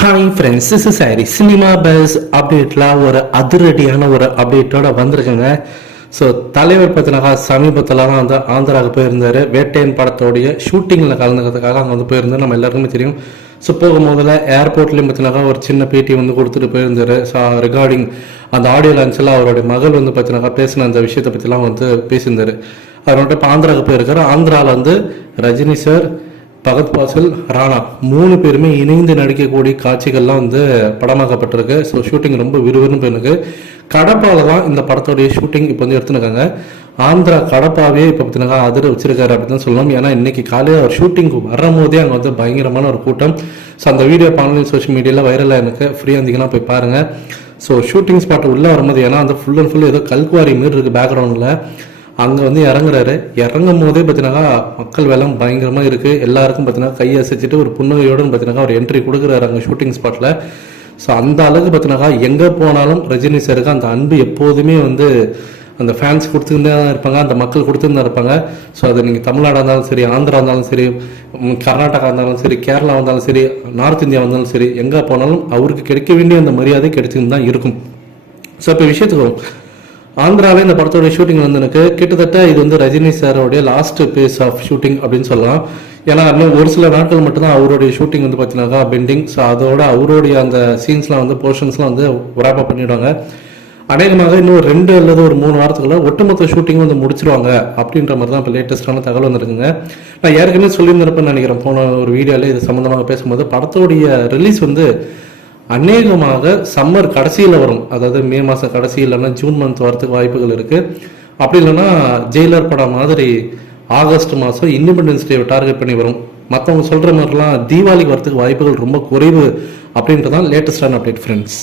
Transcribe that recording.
Hi friends is சாரி cinema buzz அப்டேட்டில் ஒரு அதிரடியான ஒரு அப்டேட்டோட வந்திருக்குங்க. ஸோ தலைவர் பார்த்தினாக்கா சமீபத்தில் தான் வந்து ஆந்திராவுக்கு போயிருந்தார். வேட்டையன் படத்தோடைய ஷூட்டிங்கில் கலந்துக்கிறதுக்காக அங்கே வந்து போயிருந்தார். நம்ம எல்லாருக்குமே தெரியும். ஸோ போகும்போதில் ஏர்போர்ட்லேயும் பார்த்தினாக்கா ஒரு சின்ன பேட்டி வந்து கொடுத்துட்டு போயிருந்தார். ஸோ ரிகார்டிங் அந்த ஆடியோ லான்ச்சில் அவருடைய மகள் வந்து பார்த்தினாக்கா பேசின அந்த விஷயத்தை பற்றிலாம் வந்து பேசியிருந்தார். அவர் வந்துட்டு இப்போ ஆந்திராவுக்கு போயிருக்காரு. ஆந்திராவில் வந்து ரஜினி சார் பகத் பாசல் ராணா மூணு பேருமே இணைந்து நடிக்கக்கூடிய காட்சிகள்லாம் வந்து படமாக்கப்பட்டிருக்கு. ஸோ ஷூட்டிங் ரொம்ப விறுவிறுன்னு போயிருக்கு கடப்பாவில் தான் இந்த படத்தோடைய ஷூட்டிங் இப்போ வந்து எடுத்துனுக்காங்க ஆந்திரா கடப்பாவே இப்போ பார்த்தீங்கன்னா அதிர வச்சிருக்காரு அப்படின்னு சொல்லணும். சொல்லலாம் ஏன்னா இன்னைக்கு காலையில் அவர் ஷூட்டிங்க்கு வரும்போதே அங்கே வந்து பயங்கரமான ஒரு கூட்டம். ஸோ அந்த வீடியோ ஆன்லைன் சோஷியல் மீடியாவில் வைரலாக எனக்கு. ஃப்ரீயாக இருந்தீங்கன்னா போய் பாருங்கள் ஸோ ஷூட்டிங் ஸ்பாட் உள்ளே வரும்போது ஏன்னா அந்த ஃபுல் அண்ட் ஃபுல் ஏதோ கல்குவாரி மாரி இருக்குது பேக்ரவுண்டில் அங்கே வந்து இறங்குறாரு. இறங்கும் போதே பார்த்தீங்கன்னா மக்கள் வேலை பயங்கரமாக இருக்குது எல்லாருக்கும் பார்த்தீங்கன்னா கையை அசைச்சிட்டு ஒரு புன்னகையோடுன்னு பார்த்தீங்கன்னா ஒரு என்ட்ரி கொடுக்குறாரு அங்கே ஷூட்டிங் ஸ்பாட்டில் ஸோ அந்த அளவுக்கு பார்த்தீங்கன்னா எங்கே போனாலும் ரஜினி சாருக்கு அந்த அன்பு எப்போதுமே வந்து அந்த ஃபேன்ஸ் கொடுத்துருந்தே தான் இருப்பாங்க. அந்த மக்கள் கொடுத்துருந்தா இருப்பாங்க. ஸோ அது நீங்கள் தமிழ்நாடாக இருந்தாலும் சரி ஆந்திரா இருந்தாலும் சரி கர்நாடகா இருந்தாலும் சரி கேரளா இருந்தாலும் சரி நார்த் இந்தியா இருந்தாலும் சரி எங்கே போனாலும் அவருக்கு கிடைக்க வேண்டிய அந்த மரியாதை கிடைச்சின்னு தான் இருக்கும். ஸோ இப்போ விஷயத்துக்கு ஆந்திராவில் இந்த படத்தோட ஷூட்டிங் வந்து எனக்கு கிட்டத்தட்ட இது வந்து ரஜினி சாரோடைய லாஸ்ட் பேஸ் ஆஃப் ஷூட்டிங் அப்படின்னு சொல்லலாம். ஏன்னா இன்னும் ஒரு சில நாட்கள் மட்டும்தான் அவருடைய ஷூட்டிங் வந்து பார்த்தீங்கன்னாக்கா பெண்டிங் ஸோ அதோட அவருடைய அந்த சீன்ஸ்லாம் வந்து போர்ஷன்ஸ்லாம் வந்து wrap பண்ணிவிடுவாங்க அநேகமாக இன்னும் ரெண்டு அல்லது ஒரு மூணு வாரத்துக்குள்ள ஒட்டுமொத்த ஷூட்டிங் வந்து முடிச்சிருவாங்க அப்படின்ற மாதிரி தான் இப்போ லேட்டஸ்டான தகவல் வந்திருக்குங்க. நான் ஏற்கனவே சொல்லியிருந்திருப்பேன்னு நினைக்கிறேன். போன ஒரு வீடியோவில் இது சம்மந்தமாக பேசும்போது படத்தோடைய ரிலீஸ் வந்து அநேகமாக சம்மர் கடைசியில் வரும். அதாவது மே மாதம் கடைசி இல்லைன்னா ஜூன் மந்த் வரதுக்கு வாய்ப்புகள் இருக்குது அப்படி இல்லைன்னா ஜெயிலர் படம் மாதிரி ஆகஸ்ட் மாதம் இண்டிபெண்டன்ஸ் டே டார்கெட் பண்ணி வரும். மற்றவங்க சொல்கிற மாதிரிலாம் தீபாவளிக்கு வரதுக்கு வாய்ப்புகள் ரொம்ப குறைவு அப்படின்றதான் லேட்டஸ்டான அப்டேட் ஃப்ரெண்ட்ஸ்